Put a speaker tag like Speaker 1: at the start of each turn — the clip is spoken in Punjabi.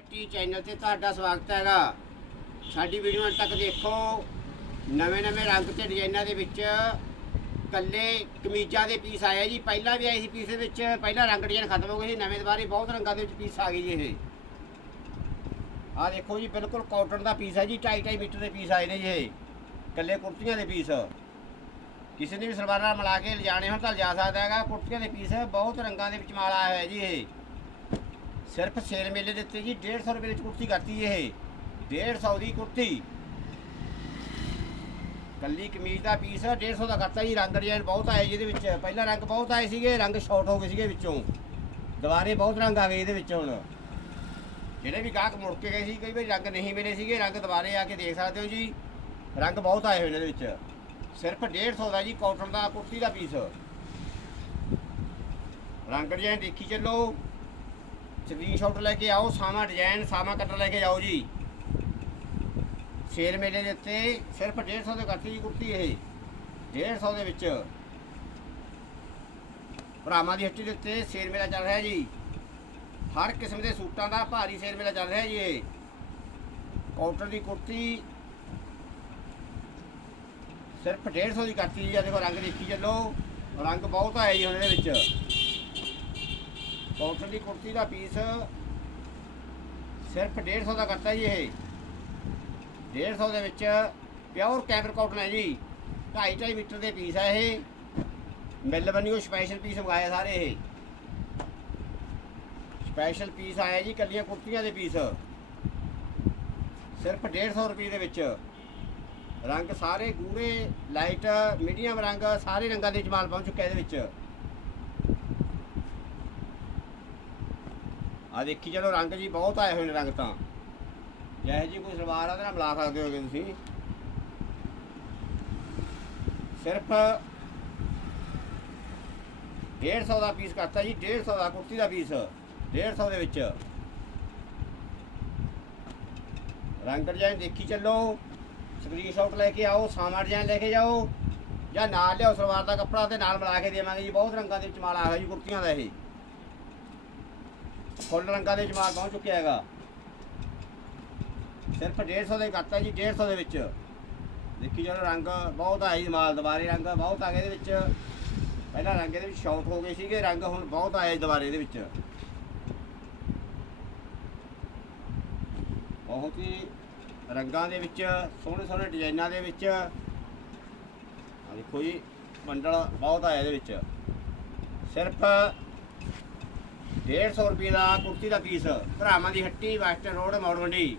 Speaker 1: ਟੀ ਚੈਨਲ ਤੇ ਤੁਹਾਡਾ ਸਵਾਗਤ ਹੈਗਾ। ਸਾਡੀ ਵੀਡੀਓ ਅੰਤ ਤੱਕ ਦੇਖੋ, ਨਵੇਂ ਨਵੇਂ ਰੰਗ ਤੇ ਡਿਜ਼ਾਈਨਾਂ ਦੇ ਵਿੱਚ ਕੱਲੇ ਕਮੀਜ਼ਾਂ ਦੇ ਪੀਸ ਆਏ ਜੀ। ਪਹਿਲਾਂ ਵੀ ਆਏ ਸੀ ਪੀਸ ਦੇ ਵਿੱਚ, ਪਹਿਲਾਂ ਰੰਗ ਡਿਜ਼ਾਈਨ ਖਤਮ ਹੋ ਗਏ ਸੀ, ਨਵੇਂ ਦੁਬਾਰੇ ਬਹੁਤ ਰੰਗਾਂ ਦੇ ਵਿੱਚ ਪੀਸ ਆ ਗਏ ਜੀ ਇਹ। ਆਹ ਦੇਖੋ ਜੀ, ਬਿਲਕੁਲ ਕਾਟਨ ਦਾ ਪੀਸ ਹੈ ਜੀ 2.5 ਮੀਟਰ ਦੇ ਪੀਸ ਆਏ ਨੇ ਜੀ ਇਹ। ਕੱਲੇ ਕੁਰਤੀਆਂ ਦੇ ਪੀਸ ਕਿਸੇ ਨੇ ਵੀ ਸਲਵਾਰਾਂ ਨਾਲ ਮਿਲਾ ਕੇ ਲਿਜਾਣੇ ਹੋਣ ਤਾਂ ਲਿਜਾ ਸਕਦਾ ਹੈਗਾ। ਕੁਰਤੀਆਂ ਦੇ ਪੀਸ ਬਹੁਤ ਰੰਗਾਂ ਦੇ ਵਿੱਚ ਮਾਲ ਆਇਆ ਹੋਇਆ ਜੀ ਇਹ। ਸਿਰਫ ਸੇਲ ਮੇਲੇ ਦੇ ਉੱਤੇ ਜੀ 150 ਰੁਪਏ ਵਿੱਚ ਕੁਰਤੀ ਕਰਤੀ ਇਹ। 150 ਦੀ ਕੁਰਤੀ ਕੱਲੀ ਕਮੀਜ਼ ਦਾ ਪੀਸ 150 ਦਾ ਕਰਤਾ ਜੀ, ਰੰਗ ਡਿਜ਼ਾਈਨ ਬਹੁਤ ਆਏ ਜਿਹਦੇ ਵਿੱਚ। ਪਹਿਲਾਂ ਰੰਗ ਬਹੁਤ ਆਏ ਸੀਗੇ, ਰੰਗ ਸ਼ਾਰਟ ਹੋ ਗਏ ਸੀਗੇ ਵਿੱਚੋਂ। ਦੁਬਾਰੇ ਬਹੁਤ ਰੰਗ ਆ ਗਏ ਇਹਦੇ ਵਿੱਚ ਹੁਣ। ਜਿਹੜੇ ਵੀ ਗਾਹਕ ਮੁੜ ਕੇ ਗਏ ਸੀ, ਕਈ ਵਾਰੀ ਰੰਗ ਨਹੀਂ ਮਿਲੇ ਸੀਗੇ, ਰੰਗ ਦੁਬਾਰੇ ਆ ਕੇ ਦੇਖ ਸਕਦੇ ਹੋ ਜੀ। ਰੰਗ ਬਹੁਤ ਆਏ ਹੋਏ ਨੇ ਇਹਦੇ ਵਿੱਚ। ਸਿਰਫ 150 ਦਾ ਜੀ ਕਾਟਨ ਦਾ ਕੁਰਤੀ ਦਾ ਪੀਸ। ਰੰਗ ਡਿਜ਼ਾਈਨ ਦੇਖੀ ਚੱਲੋ। ਸਕਰੀਨਸ਼ਾਟ ਲੈ ਕੇ ਆਓ, ਸਾਮਾ ਡਿਜ਼ਾਈਨ ਸਾਮਾ ਕਟਰ ਲੈ ਕੇ ਜਾਓ ਜੀ। ਸ਼ੇਰ ਮੇਲੇ ਦੇ ਉੱਤੇ ਸਿਰਫ 150 ਦੇ ਕਰਤੀ ਦੀ ਕੁਰਤੀ ਇਹ 150 ਦੇ ਵਿੱਚ। ਭਰਾਵਾਂ ਦੀ ਹੱਟੀ ਦੇ ਉੱਤੇ ਸ਼ੇਰ ਮੇਲਾ ਚੱਲ ਰਿਹਾ ਜੀ। ਹਰ ਕਿਸਮ ਦੇ ਸੂਟਾਂ ਦਾ ਭਾਰੀ ਸੇਲ ਮੇਲਾ ਚੱਲ ਰਿਹਾ ਜੀ ਇਹ। ਕਾਟਨ ਦੀ ਕੁਰਤੀ ਸਿਰਫ 150 ਦੀ ਕਰਤੀ ਜੀ ਆ ਦੇਖੋ ਰੰਗ ਦੇਖੀ ਚੱਲੋ। ਰੰਗ ਬਹੁਤ ਆਇਆ ਜੀ ਹੁਣ ਇਹਦੇ ਵਿੱਚ। ਕਾਟਨ ਦੀ ਕੁਰਤੀ ਦਾ ਪੀਸ ਸਿਰਫ 150 ਦਾ ਕਰਤਾ ਜੀ ਇਹ। 150 ਦੇ ਵਿੱਚ ਪਿਓਰ ਕੈਮਰ ਕਾਟਨ ਹੈ ਜੀ। 2.5 ਮੀਟਰ ਦੇ ਪੀਸ ਹੈ ਇਹ। ਮਿਲ ਬਣੀਓ ਸਪੈਸ਼ਲ ਪੀਸ ਮੰਗਾਏ ਸਾਰੇ ਇਹ। ਸਪੈਸ਼ਲ ਪੀਸ ਆਇਆ ਜੀ ਕੱਲੀਆਂ ਕੁਰਤੀਆਂ ਦੇ ਪੀਸ। ਸਿਰਫ 150 ਰੁਪਏ ਦੇ ਵਿੱਚ। ਰੰਗ ਸਾਰੇ ਗੂੜੇ ਲਾਈਟ, ਮੀਡੀਅਮ ਰੰਗ, ਸਾਰੇ ਰੰਗਾਂ ਦੇ ਜਮਾਲ ਪਹੁੰਚ ਚੁੱਕਿਆ ਇਹਦੇ ਵਿੱਚ। ਆ ਦੇਖੀ ਚਲੋ ਰੰਗ ਜੀ ਬਹੁਤ ਆਏ ਹੋਏ ਨੇ ਰੰਗ ਤਾਂ। ਜਿਹੇ ਜੀ ਕੋਈ ਸਲਵਾਰ ਆ, ਉਹਦੇ ਨਾਲ ਮਿਲਾ ਸਕਦੇ ਹੋਗੇ ਤੁਸੀਂ। ਸਿਰਫ 150 ਦਾ ਪੀਸ ਕਰਤਾ ਜੀ 150 ਦਾ, ਕੁਰਤੀ ਦਾ ਪੀਸ 150 ਦੇ ਵਿੱਚ। ਰੰਗ ਡਿਜ਼ਾਈਨ ਦੇਖੀ ਚੱਲੋ। ਸਕਰੀਨਸ਼ਾਟ ਲੈ ਕੇ ਆਓ, ਸਾਮਾ ਡਿਜ਼ਾਈਨ ਲੈ ਕੇ ਜਾਓ। ਜਾਂ ਨਾਲ ਲਿਆਓ ਸਲਵਾਰ ਦਾ ਕੱਪੜਾ ਤੇ ਨਾਲ ਮਿਲਾ ਕੇ ਦੇਵਾਂਗੇ ਜੀ, ਬਹੁਤ ਰੰਗਾਂ ਦੇ ਵਿੱਚ ਮਾਲ ਆਇਆ ਜੀ, ਕੁਰਤੀਆਂ ਦਾ ਇਹ। ਫੁੱਲ ਰੰਗਾਂ ਦੇ ਵਿੱਚ ਪਹੁੰਚ ਚੁੱਕਿਆ ਹੈਗਾ। ਸਿਰਫ 150 ਦੇ ਕਰਤਾ ਜੀ 150 ਦੇ ਵਿੱਚ। ਦੇਖੀ ਚਲੋ ਰੰਗ, ਬਹੁਤ ਆਇਆ ਜੀ ਮਾਲ, ਦੁਬਾਰੇ ਰੰਗ, ਬਹੁਤ ਆ ਗਏ ਇਹਦੇ ਵਿੱਚ। ਪਹਿਲਾਂ ਰੰਗ ਇਹਦੇ ਵਿੱਚ ਸ਼ਾਰਟ ਹੋ ਗਏ ਸੀਗੇ, ਰੰਗ ਹੁਣ ਬਹੁਤ ਆਏ ਦੁਬਾਰੇ ਇਹਦੇ ਵਿੱਚ। ਬਹੁਤ ਹੀ ਰੰਗਾਂ ਦੇ ਵਿੱਚ, ਸੋਹਣੇ ਸੋਹਣੇ ਡਿਜ਼ਾਈਨਾਂ ਦੇ ਵਿੱਚ। ਦੇਖੋ ਜੀ ਬੰਡਲ ਬਹੁਤ ਆਇਆ ਇਹਦੇ ਵਿੱਚ। ਸਿਰਫ 150 ਰੁਪਏ ਦਾ ਕੁਰਤੀ ਦਾ ਪੀਸ ਭਰਾਵਾਂ ਦੀ ਹੱਟੀ ਵੈਸਟਰਨ ਰੋਡ ਮੌੜ ਮੰਡੀ।